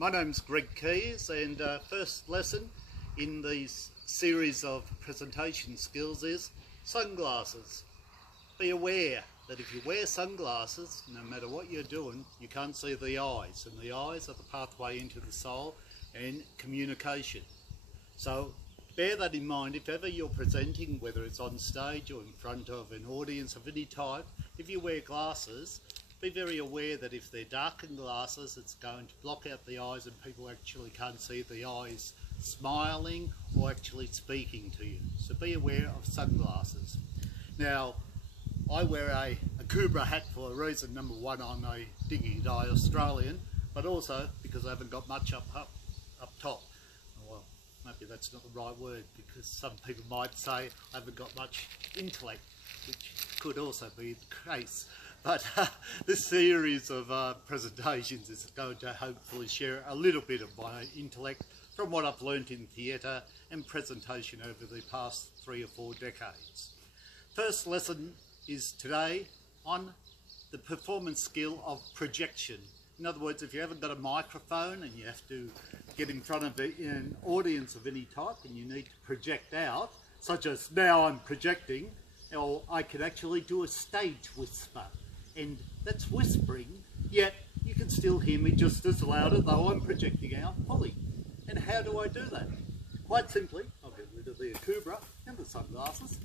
My name's Greg Keys, and first lesson in these series of presentation skills is sunglasses. Be aware that if you wear sunglasses, no matter what you're doing, you can't see the eyes, and the eyes are the pathway into the soul and communication. So bear that in mind if ever you're presenting, whether it's on stage or in front of an audience of any type. If you wear glasses, be very aware that if they're darkened glasses, it's going to block out the eyes and people actually can't see the eyes smiling or actually speaking to you. So be aware of sunglasses. Now, I wear a Kubra hat for a reason. Number one, I'm a Dingy-Di Australian, but also because I haven't got much up top. Well, maybe that's not the right word, because some people might say I haven't got much intellect, which could also be the case. But this series of presentations is going to hopefully share a little bit of my intellect from what I've learnt in theatre and presentation over the past 3 or 4 decades. First lesson is today on the performance skill of projection. In other words, if you haven't got a microphone and you have to get in front of an audience of any type and you need to project out, such as now I'm projecting, or I could actually do a stage whisper. And that's whispering, yet you can still hear me just as loud as though I'm projecting out fully. And how do I do that? Quite simply, I'll get rid of the Kubra and the sunglasses,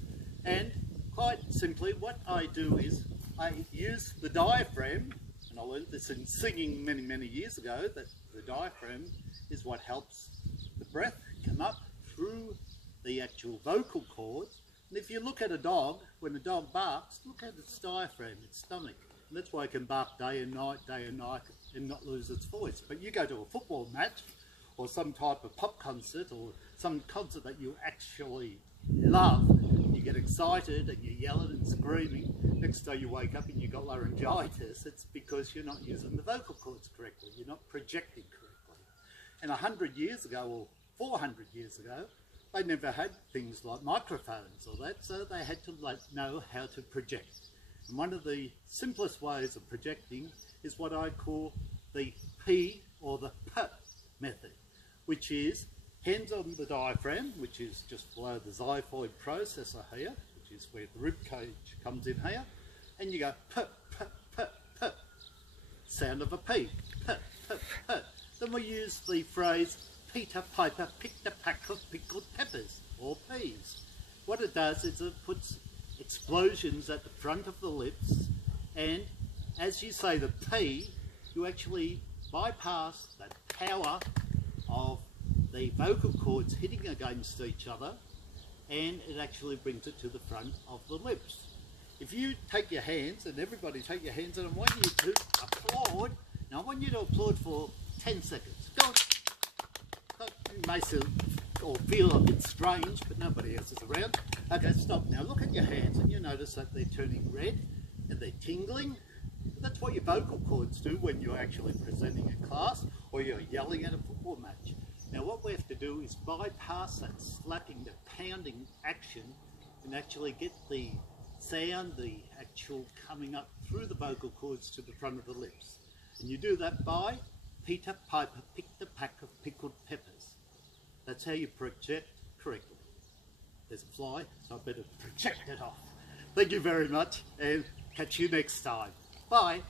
and quite simply what I do is I use the diaphragm, and I learned this in singing many years ago, that the diaphragm is what helps the breath come up through the actual vocal cords. And if you look at a dog, when a dog barks, look at its diaphragm, its stomach. And that's why it can bark day and night, and not lose its voice. But you go to a football match, or some type of pop concert, or some concert that you actually love, and you get excited and you're yelling and screaming. Next day you wake up and you've got laryngitis. It's because you're not using the vocal cords correctly. You're not projecting correctly. And 100 years ago, or 400 years ago, they never had things like microphones or that, so they had to know how to project. And one of the simplest ways of projecting is what I call the P or the P method, which is hands on the diaphragm, which is just below the xiphoid processor here, which is where the rib cage comes in here, and you go P, P, P, P, sound of a P, P, P, P. Then we use the phrase Peter Piper picked a pack of pickled peppers, or peas. What it does is it puts explosions at the front of the lips, and as you say the P, you actually bypass that power of the vocal cords hitting against each other, and it actually brings it to the front of the lips. If you take your hands, and everybody take your hands, and I want you to applaud. Now I want you to applaud for 10 seconds. Go on. It may feel a bit strange, but nobody else is around. Okay, stop. Now look at your hands and you notice that they're turning red and they're tingling. That's what your vocal cords do when you're actually presenting a class or you're yelling at a football match. Now what we have to do is bypass that slapping, the pounding action, and actually get the sound, the actual coming up through the vocal cords to the front of the lips. And you do that by Peter Piper picked a pack of pickled peppers. That's how you project correctly. There's a fly, so I better project it off. Thank you very much, and catch you next time. Bye.